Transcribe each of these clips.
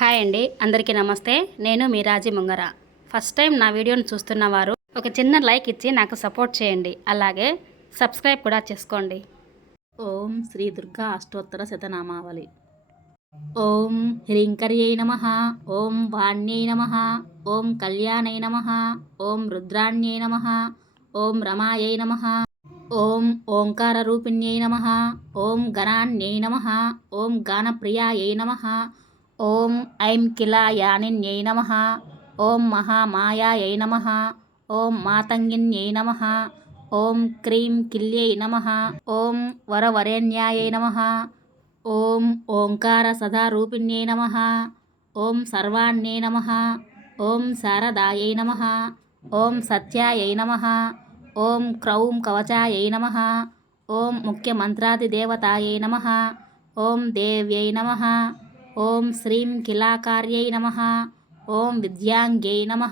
Hi అండి అందరికీ నమస్తే. నేను మీ రాజీ ముంగర. ఫస్ట్ టైం నా వీడియోను చూస్తున్న వారు ఒక చిన్న లైక్ ఇచ్చి నాకు సపోర్ట్ చేయండి. అలాగే సబ్స్క్రైబ్ కూడా చేసుకోండి. ఓం శ్రీ దుర్గా అష్టోత్తర శతనామావళి. ఓం హ్రీంకర్యై నమ ఓం వాణ్యై నమ ఓం కళ్యాణై నమ ఓం రుద్రాణ్యై నమ ఓం రమాయై నమ ఓం ఓంకార రూపిణ్యై నమ ఓం గణాన్యై నమ ఓం గానప్రియాయై నమ ఓం ఐం కిలాయానిన్యై నమ ఓం మహామాయాయై నమ ఓం మాతంగిన్యై నమ ఓం క్రీం కిల్యై నమ ఓం వరవరేణ్యాయై నమ ఓం ఓంకార సదారూపిణ్యై నమ ఓం సర్వాణ్యై నమ ఓం శారదాయై నమ ఓం సత్యాయై నమ ఓం క్రౌం కవచాయై నమ ఓం ముఖ్యమంత్రాదిదేవతాయై నమ ఓం దేవ్యై నమ ఓం శ్రీం కిలాకార్యై నమ ఓం విద్యాంగ్యై నమ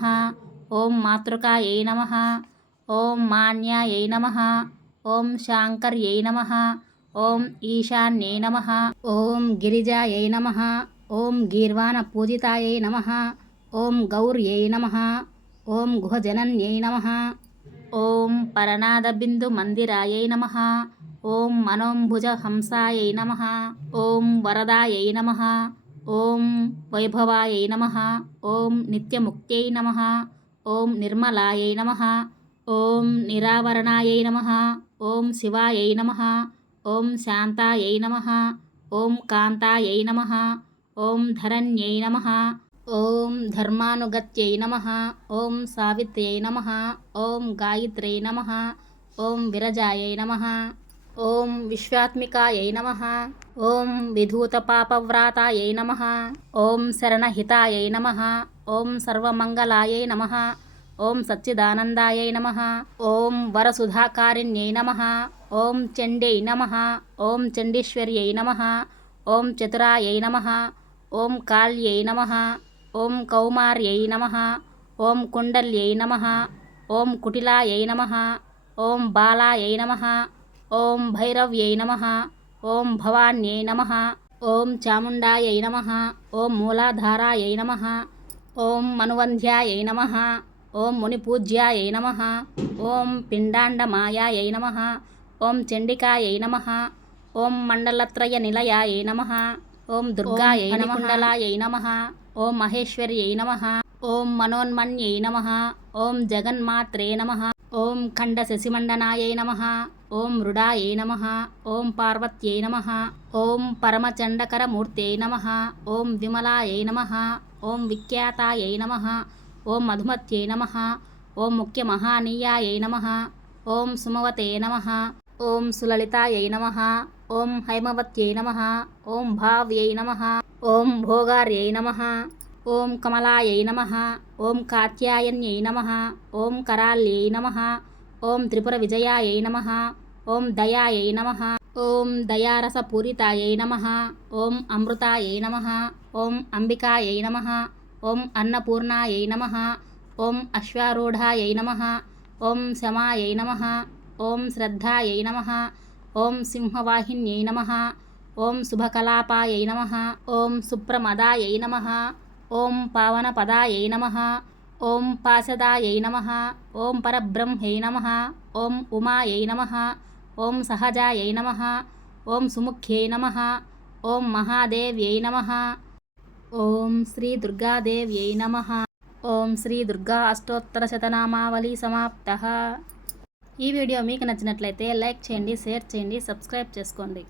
ఓం మాతృకాయై నమ ఓం మాన్యాయై నమ ఓం శాంకర్యై నమ ఓం ఈశాన్యై నమ ఓం గిరిజాయై నమ ఓం గీర్వాణ పూజితాయై నమ ఓం గౌర్యై నమ ఓం గుహజనన్యై నమ ఓం పరనాదబిందు మందిరాయై నమ ఓం మనోంభుజ హంసాయై నమ ఓం వరదాయై నమ ఓం వైభవాయై నమ ఓం నిత్యముక్త్యై నమ ఓం నిర్మలాయై నమ ఓం నిరావరణాయై నమ ఓం శివాయై నమ ఓం శాంతాయై నమ ఓం కాంతాయై నమ ఓం ధరణ్యై నమ ఓం ధర్మానుగత్యై నమ ఓం సావిత్ర్యై నమ ఓం గాయత్ర్యై నమ ఓం విరజాయై నమ ఓం విశ్వాత్మికాయై నమ ఓం విధూత విధూతపాపవ్రాతాయై నమ ఓం శరణహితాయై నమ ఓం సర్వమంగళాయై నమ ఓం సచ్చిదానందాయై నమ ఓం వరసుధాకారిణ్యై నమ ఓం చండ్యై నమ ఓం చండీశ్వర్యై నమ ఓం చతురాయై నమ ఓం కాళ్యై నమ ఓం కౌమార్యై నమ ఓం కుండల్యై నమ ఓం కుటిలాయై నమ ఓం బాలాయై నమ ఓం భైరవ్యై నమ ఓం భవాన్యై నమ ఓం చాముండాయై నమ ఓం మూలాధారాయై నమ ఓం మనువంధ్యాయై నమ ఓం మునిపూజ్యాయై నమ ఓం పిండాండమాయాయై నమ ఓం చండికాయై నమ ఓం మండలత్రయ నిలయాయై నమ ఓం దుర్గాయై నమ కుండలాయై నమ ఓం మహేశ్వర్యై నమ ఓం మనోన్మన్యై నమ ఓం జగన్మాత్రే నమ ఓం ఖండ శశిమండనాయై నమ ఓం మృడాయే నమ ఓం పార్వత్యై నమ ఓం పరమచండకరమూర్త్యై నమ ఓం విమలాయై నమ ఓం విఖ్యాతాయై నమ ఓం మధుమత్యై నమ ఓం ముఖ్యమహానీయాయై నమ ఓం సుమవతే నమ ఓం సులలితాయై నమ ఓం హైమవత్యై నమ ఓం భావ్యై నమ ఓం భోగార్యై నమ ఓం కమలాయై నమ ఓం కాత్యాయన్యై నమ ఓం కరాల్యై నమ ఓం త్రిపుర విజయాయై నమ ఓం దయాయై నమ ఓం దయారసపూరితాయై నమ ఓం అమృతాయై నమ ఓం అంబికాయై నమ ఓం అన్నపూర్ణాయై నమ ఓం అశ్వారూఢాయై నమ ఓం శమాయై నమ ఓం శ్రద్ధాయై నమ ఓం సింహవాహిన్యై నమ ఓం శుభకలాపాయై నమ ఓం సుప్రమదాయై నమ ఓం పావనపదాయై నమ ఓం పాశదాయై నమ. ఓం పరబ్రహ్మై నమ. ఓం ఉమాయై నమ. ఓం సహజాయై నమ. ఓం సుముఖ్యై నమ. ఓం మహాదేవ్యై నమ. ఓం శ్రీ దుర్గాదేవ్యై నమ. ఓం శ్రీ దుర్గా అష్టోత్తర శతనామావళి సమాప్త. ఈ వీడియో మీకు నచ్చినట్లయితే లైక్ చేయండి షేర్ చేయండి సబ్స్క్రైబ్ చేసుకోండి.